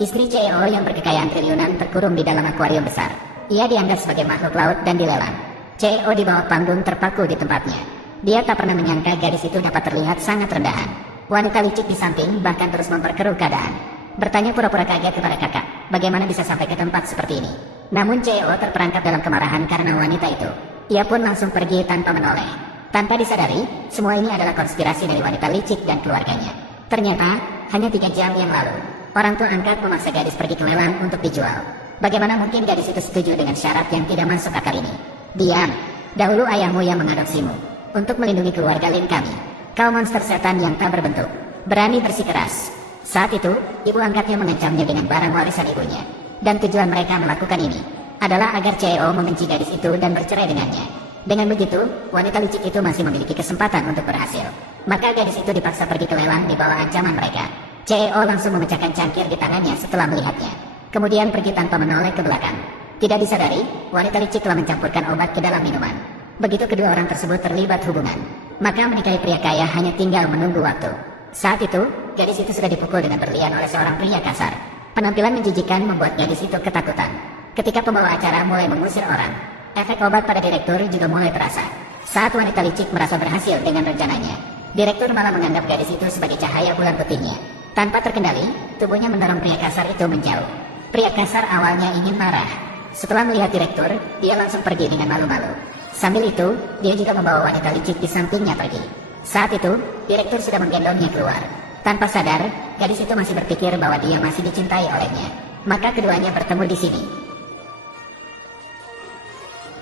Istri CEO yang berkekayaan triliunan terkurung di dalam akuarium besar. Ia dianggap sebagai makhluk laut dan dilelang. CEO di bawah panggung terpaku di tempatnya. Dia tak pernah menyangka gadis itu dapat terlihat sangat rendahan. Wanita licik di samping bahkan terus memperkeruh keadaan. Bertanya pura-pura kaget kepada kakak, bagaimana bisa sampai ke tempat seperti ini. Namun CEO terperangkap dalam kemarahan karena wanita itu. Ia pun langsung pergi tanpa menoleh. Tanpa disadari, semua ini adalah konspirasi dari wanita licik dan keluarganya. Ternyata, hanya 3 jam yang lalu, orang tua angkat memaksa gadis pergi ke lelang untuk dijual. Bagaimana mungkin gadis itu setuju dengan syarat yang tidak masuk akal ini? Diam, dahulu ayahmu yang mengadopsimu. Untuk melindungi keluarga Lin kami. Kau monster setan yang tak berbentuk. Berani bersikeras. Saat itu, ibu angkatnya mengancamnya dengan barang warisan ibunya. Dan tujuan mereka melakukan ini adalah agar CEO membenci gadis itu dan bercerai dengannya. Dengan begitu, wanita licik itu masih memiliki kesempatan untuk berhasil. Maka gadis itu dipaksa pergi ke lelang di bawah ancaman mereka. CEO langsung memecahkan cangkir di tangannya setelah melihatnya. Kemudian pergi tanpa menoleh ke belakang. Tidak disadari, wanita licik telah mencampurkan obat ke dalam minuman. Begitu kedua orang tersebut terlibat hubungan, maka menikahi pria kaya hanya tinggal menunggu waktu. Saat itu, gadis itu sudah dipukul dengan berlian oleh seorang pria kasar. Penampilan menjijikan membuat gadis itu ketakutan. Ketika pembawa acara mulai mengusir orang, efek obat pada direktur juga mulai terasa. Saat wanita licik merasa berhasil dengan rencananya, direktur malah menganggap gadis itu sebagai cahaya bulan putihnya. Tanpa terkendali, tubuhnya mendorong pria kasar itu menjauh. Pria kasar awalnya ingin marah. Setelah melihat direktur, dia langsung pergi dengan malu-malu. Sambil itu, dia juga membawa wanita licik di sampingnya pergi. Saat itu, direktur sudah menggendongnya keluar. Tanpa sadar, gadis itu masih berpikir bahwa dia masih dicintai olehnya. Maka keduanya bertemu di sini.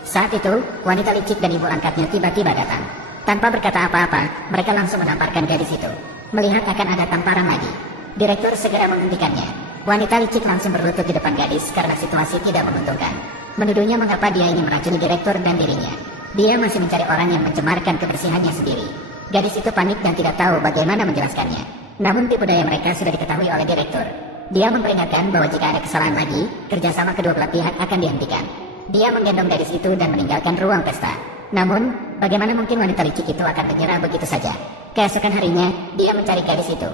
Saat itu, wanita licik dan ibu angkatnya tiba-tiba datang. Tanpa berkata apa-apa, mereka langsung menamparkan gadis itu. Melihat akan ada tamparan lagi, direktur segera menghentikannya. Wanita licik langsung berlutut di depan gadis karena situasi tidak menguntungkan. Menuduhnya mengapa dia ingin meracuni direktur dan dirinya. Dia masih mencari orang yang mencemarkan kebersihannya sendiri. Gadis itu panik dan tidak tahu bagaimana menjelaskannya. Namun tipu daya mereka sudah diketahui oleh direktur. Dia memperingatkan bahwa jika ada kesalahan lagi, kerjasama kedua belah pihak akan dihentikan. Dia menggendong gadis itu dan meninggalkan ruang pesta. Namun, bagaimana mungkin wanita licik itu akan menyerah begitu saja? Keesokan harinya, dia mencari gadis itu.